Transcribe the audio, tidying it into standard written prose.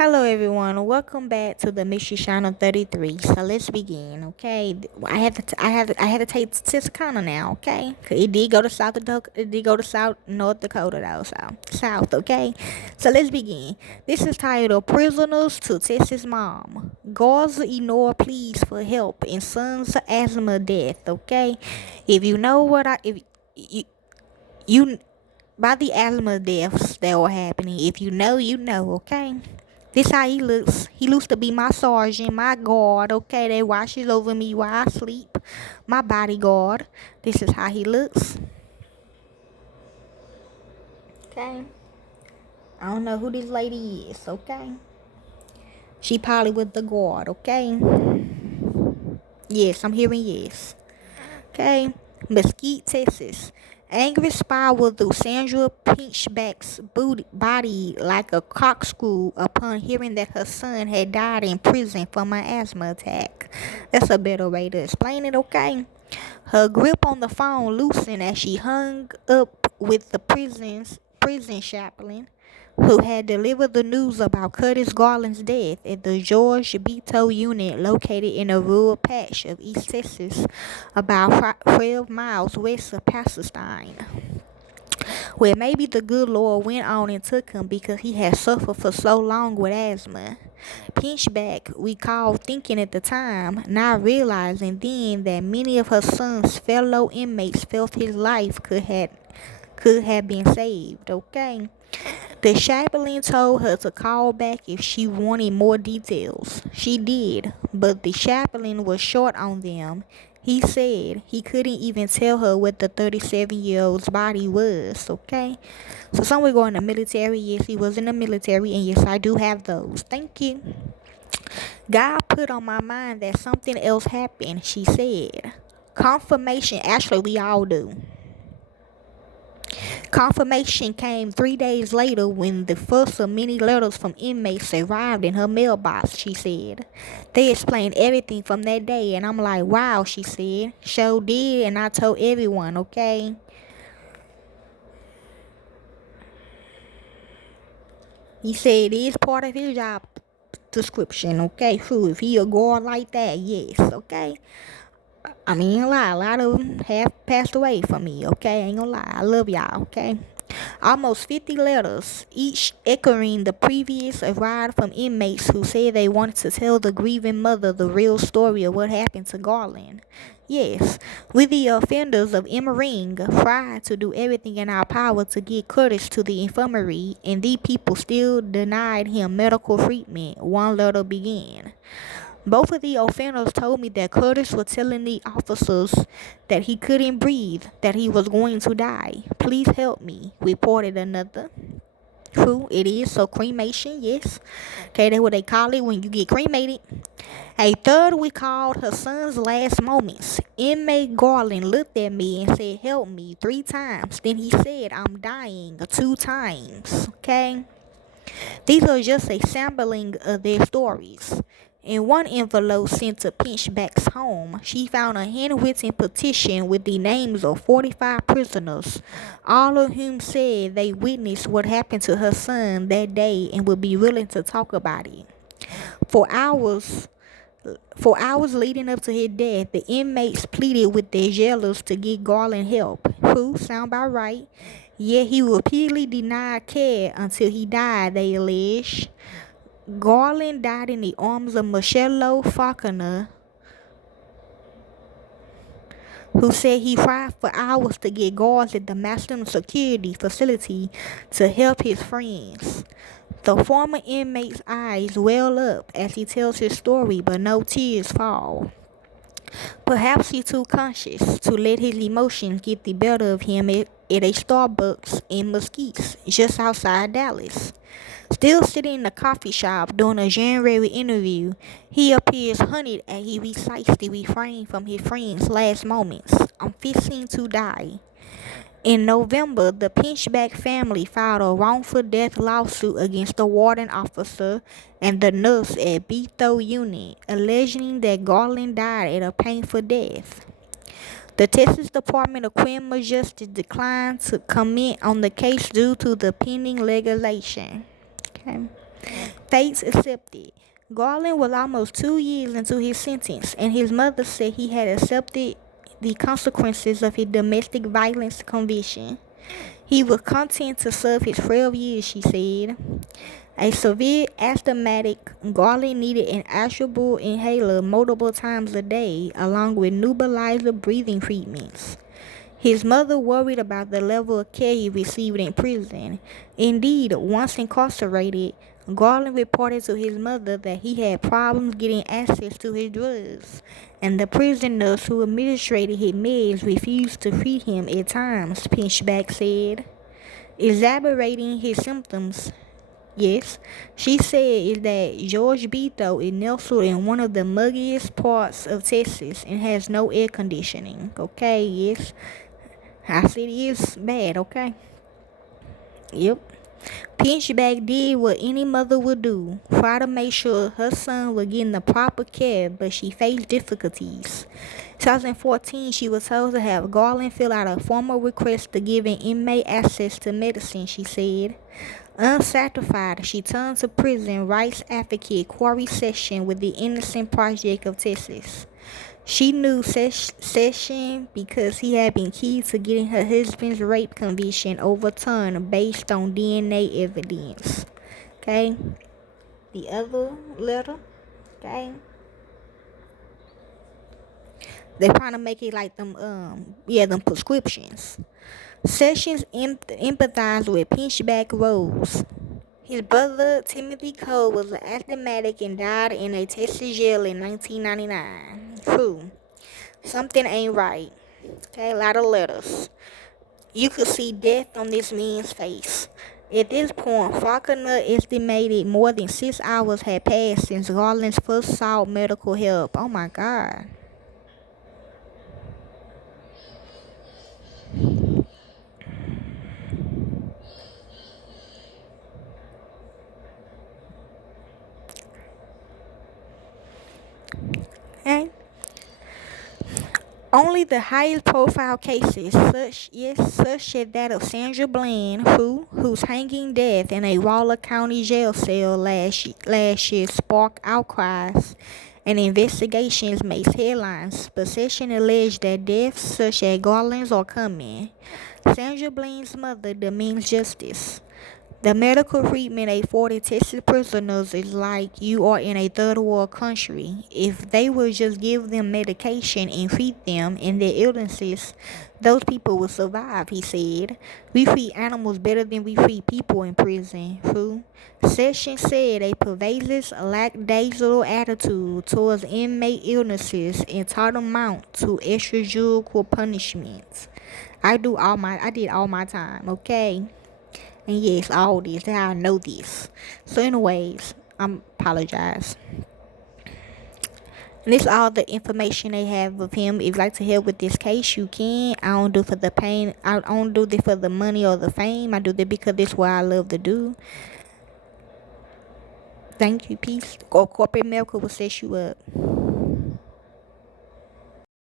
Hello everyone, welcome back to the Mystery Channel 33. So let's begin, okay? I had to take Texarkana now, okay? 'Cause it did go to South Dakota, it did go to North Dakota though, so South, okay? So let's begin. This is titled "Prisoners to Texas Mom." Guards ignore pleas for help in son's asthma death, okay? If you know what I if you you by the asthma deaths that were happening. If you know, you know, okay? This how he looks. He looks to be my sergeant, my guard, okay? That watches over me while I sleep. My bodyguard. This is how he looks. Okay. I don't know who this lady is, okay? She probably with the guard, okay? Yes, I'm hearing yes. Okay. Mesquite, Texas. Angry spiral through Sandra Pinchback's body like a corkscrew upon hearing that her son had died in prison from an asthma attack. That's a better way to explain it, okay? Her grip on the phone loosened as she hung up with the prison chaplain who had delivered the news about Curtis Garland's death at the George Beto unit located in a rural patch of East Texas, about 12 miles west of Palestine, where maybe the good Lord went on and took him because he had suffered for so long with asthma. Pinchback recalled thinking at the time, not realizing then that many of her son's fellow inmates felt his life could have been saved, okay? The chaplain told her to call back if she wanted more details. She did, but the chaplain was short on them. He said he couldn't even tell her what the 37-year-old's body was, okay? So somewhere going in the military, yes, he was in the military, and yes, I do have those. Thank you. God put on my mind that something else happened, she said. Confirmation, actually, we all do. Confirmation came 3 days later when the first of many letters from inmates arrived in her mailbox, she said. They explained everything from that day, and I'm like, wow, she said. Sure did, and I told everyone, okay? He said it is part of his job description, okay? True, if he a guard like that, yes, okay? I mean, ain't gonna lie, a lot of them have passed away from me, okay? Ain't gonna lie, I love y'all, okay? Almost 50 letters, each echoing the previous, arrived from inmates who said they wanted to tell the grieving mother the real story of what happened to Garland. Yes, we the offenders of Emmering tried to do everything in our power to get Curtis to the infirmary, and these people still denied him medical treatment, one letter began. Both of the offenders told me that Curtis was telling the officers that he couldn't breathe, that he was going to die. Please help me, reported another. True, it is. So cremation, yes. Okay, that's what they call it when you get cremated. A third recalled her son's last moments. Inmate Garland looked at me and said, help me, 3 times. Then he said, I'm dying, 2 times. Okay? These are just a sampling of their stories. In one envelope sent to Pinchback's home, she found a handwritten petition with the names of 45 prisoners, all of whom said they witnessed what happened to her son that day and would be willing to talk about it. For hours, for hours leading up to his death, the inmates pleaded with their jailers to get Garland help. Who sound about right? Yet he repeatedly denied care until he died, they allege. Garland died in the arms of Marcello Falconer, who said he tried for hours to get guards at the maximum security facility to help his friends. The former inmate's eyes well up as he tells his story, but no tears fall. Perhaps he's too conscious to let his emotions get the better of him at a Starbucks in Mesquite, just outside Dallas. Still sitting in the coffee shop during a January interview, he appears hunted as he recites the refrain from his friend's last moments. I'm fixing to die. In November, the Pinchback family filed a wrongful death lawsuit against the warden officer and the nurse at Beto unit, alleging that Garland died at a painful death. The Texas Department of Criminal Justice declined to comment on the case due to the pending legislation. Okay. Fates accepted. Garland was almost 2 years into his sentence, and his mother said he had accepted the consequences of his domestic violence conviction. He was content to serve his 12 years, she said. A severe asthmatic, Garland needed an ashable inhaler multiple times a day, along with nebulizer breathing treatments. His mother worried about the level of care he received in prison. Indeed, once incarcerated, Garland reported to his mother that he had problems getting access to his drugs, and the prison nurse who administered his meds refused to treat him at times, Pinchback said. Exaggerating his symptoms, yes, she said is that George Beto is nestled in one of the muggiest parts of Texas and has no air conditioning. Okay, yes. I said it is bad, okay? Yep. Pinchback did what any mother would do, try to make sure her son was getting the proper care, but she faced difficulties. 2014, she was told to have Garland fill out a formal request to give an inmate access to medicine, she said. Unsatisfied, she turned to prison rights advocate Corey Session with the Innocent Project of Texas. She knew Session because he had been key to getting her husband's rape conviction overturned based on DNA evidence. Okay? The other letter, okay? They're trying to make it like them prescriptions. Sessions empathized with Pinchback Rose. His brother, Timothy Cole, was an asthmatic and died in a Texas jail in 1999. True. Something ain't right. Okay, a lot of letters. You could see death on this man's face. At this point, Faulkner estimated more than 6 hours had passed since Garland's first sought medical help. Oh my God. Okay. Only the highest profile cases, such as that of Sandra Bland, whose hanging death in a Waller County jail cell last year sparked outcries and investigations made headlines. Possession alleged that deaths such as Garland's are coming. Sandra Bland's mother demands justice. The medical treatment afforded Texas prisoners is like you are in a third world country. If they would just give them medication and treat them and their illnesses, those people will survive, he said. We treat animals better than we treat people in prison, True. Sessions said a pervasive lackadaisical attitude towards inmate illnesses and tantamount to extrajudicial punishments. I did all my time, okay? And yes, all this, I know this. So anyways, I apologize. And this is all the information they have of him. If you'd like to help with this case, you can. I don't do it for the pain. I don't do this for the money or the fame. I do this because this is what I love to do. Thank you. Peace. Or corporate America will set you up.